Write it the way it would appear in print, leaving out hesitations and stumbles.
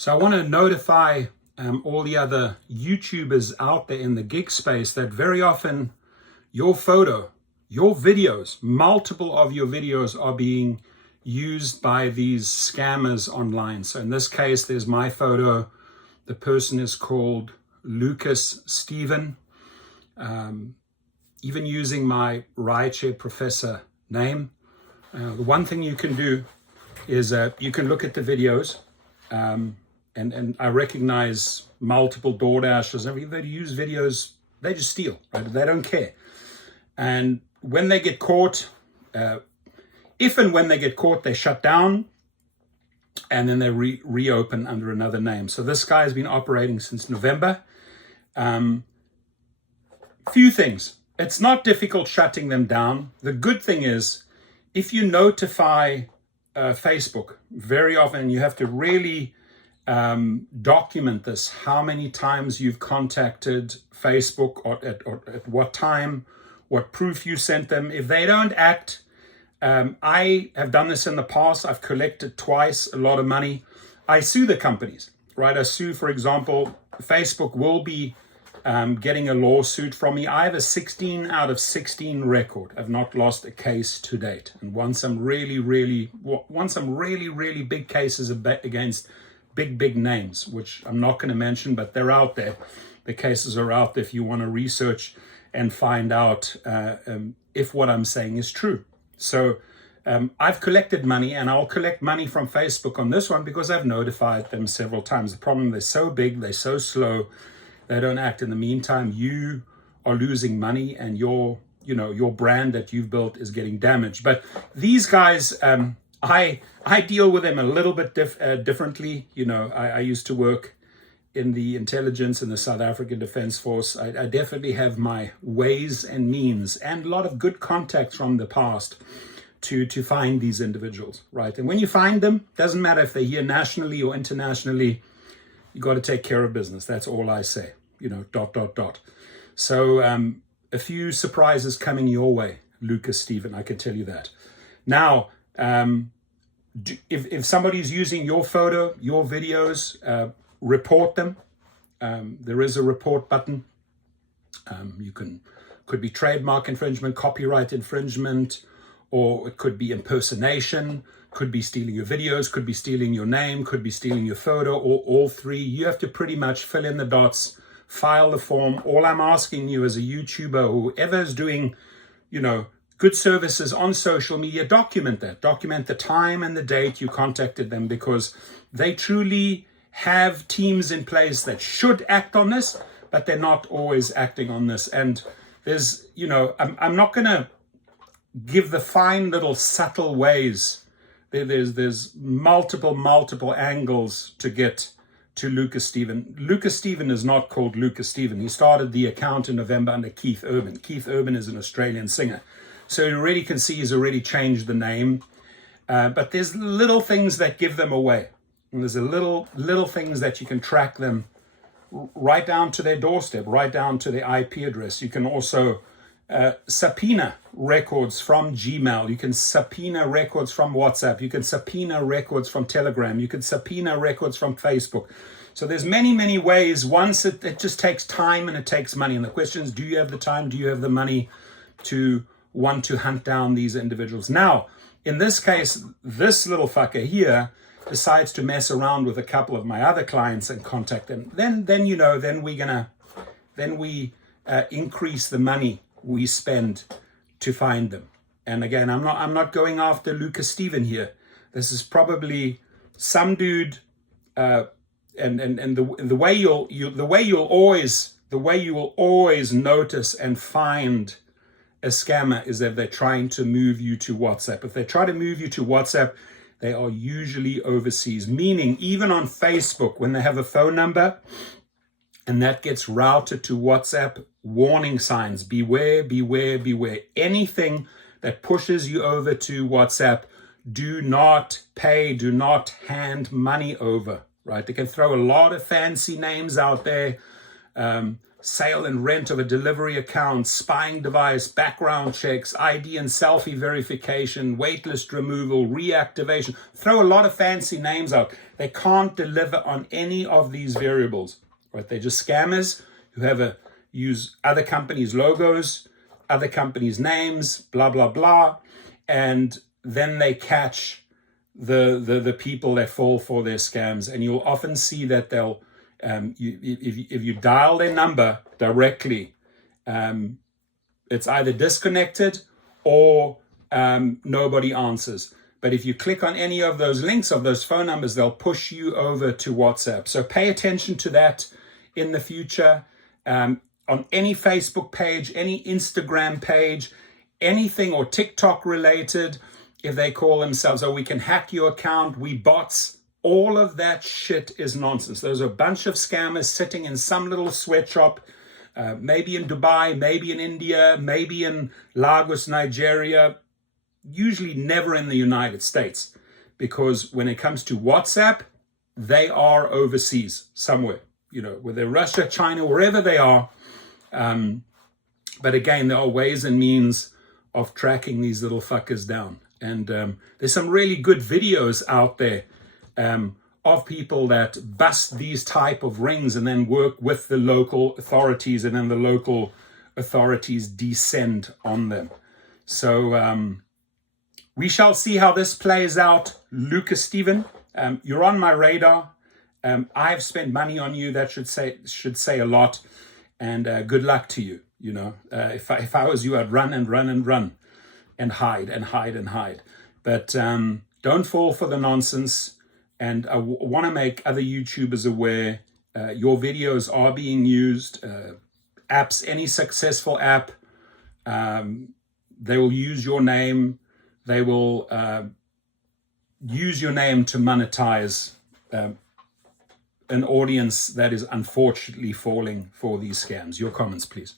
So I want to notify all the other YouTubers out there in the gig space that very often your photo, your videos, multiple of your videos are being used by these scammers online. So in this case, there's my photo. The person is called Lucas Steven. Even using my Rideshare professor name. The one thing you can do is you can look at the videos, and I recognize multiple DoorDashers. Everybody use videos, they just steal, right? They don't care. And when they get caught, if and when they get caught, they shut down and then they reopen under another name. So this guy has been operating since November. Few things. It's not difficult shutting them down. The good thing is, if you notify Facebook, very often you have to really document this, how many times you've contacted Facebook or at what time, what proof you sent them. If they don't act, I have done this in the past. I've collected twice a lot of money. I sue the companies, right? I sue, for example, Facebook will be getting a lawsuit from me. I have a 16 out of 16 record. I've not lost a case to date, and won some really big cases against big names, which I'm not going to mention, but they're out there. The cases are out there if you want to research and find out if what I'm saying is true. So I've collected money, and I'll collect money from Facebook on this one because I've notified them several times. The problem, they're so big, they're so slow, they don't act. In the meantime, you are losing money, and your brand that you've built is getting damaged. But these guys, I deal with them a little bit differently. I used to work in the intelligence in the South African Defence Force. I definitely have my ways and means and a lot of good contacts from the past to find these individuals, right? And when you find them, doesn't matter if they're here nationally or internationally, you got to take care of business. That's all I say, So a few surprises coming your way, Lucas Steven, I can tell you that. Now, if somebody's using your photo, your videos, report them. There is a report button. Could be trademark infringement, copyright infringement, or it could be impersonation, could be stealing your videos, could be stealing your name, could be stealing your photo, or all three. You have to pretty much fill in the dots, file the form. All I'm asking you as a YouTuber, whoever is doing, good services on social media, document that. Document the time and the date you contacted them, because they truly have teams in place that should act on this, but they're not always acting on this. And there's, I'm not going to give the fine little subtle ways. There's multiple angles to get to Lucas Steven. Lucas Steven is not called Lucas Steven. He started the account in November under Keith Urban. Keith Urban is an Australian singer. So you already can see he's already changed the name. But there's little things that give them away. And there's a little things that you can track them right down to their doorstep, right down to their IP address. You can also subpoena records from Gmail. You can subpoena records from WhatsApp. You can subpoena records from Telegram. You can subpoena records from Facebook. So there's many ways. Once it just takes time and it takes money. And the question is, do you have the time? Do you have the money to want to hunt down these individuals? Now, in this case, this little fucker here decides to mess around with a couple of my other clients and contact them. Then we increase the money we spend to find them. And again, I'm not going after Lucas Steven here. This is probably some dude, and the way you will always notice and find a scammer is if they're trying to move you to WhatsApp. If they try to move you to WhatsApp, they are usually overseas, meaning even on Facebook, when they have a phone number and that gets routed to WhatsApp, warning signs, beware. Anything that pushes you over to WhatsApp, do not pay, do not hand money over, right? They can throw a lot of fancy names out there. sale and rent of a delivery account, spying device, background checks, ID and selfie verification, waitlist removal, reactivation. Throw a lot of fancy names out. They can't deliver on any of these variables, right? They're just scammers who use other companies' logos, other companies' names, blah, blah, blah. And then they catch the people that fall for their scams. And you'll often see that they'll, if you dial their number directly, it's either disconnected or nobody answers. But if you click on any of those links of those phone numbers, they'll push you over to WhatsApp. So pay attention to that in the future. On any Facebook page, any Instagram page, anything or TikTok related, if they call themselves, oh, we can hack your account, we bots, all of that shit is nonsense. There's a bunch of scammers sitting in some little sweatshop, maybe in Dubai, maybe in India, maybe in Lagos, Nigeria, usually never in the United States. Because when it comes to WhatsApp, they are overseas somewhere, whether Russia, China, wherever they are. But again, there are ways and means of tracking these little fuckers down. And there's some really good videos out there of people that bust these type of rings and then work with the local authorities, and then the local authorities descend on them. So we shall see how this plays out. Lucas Stephen, you're on my radar. I've spent money on you. That should say a lot. And good luck to you. If I was you, I'd run and run and run and hide and hide and hide. But don't fall for the nonsense. And I want to make other YouTubers aware your videos are being used. Apps, any successful app, they will use your name. They will use your name to monetize an audience that is unfortunately falling for these scams. Your comments, please.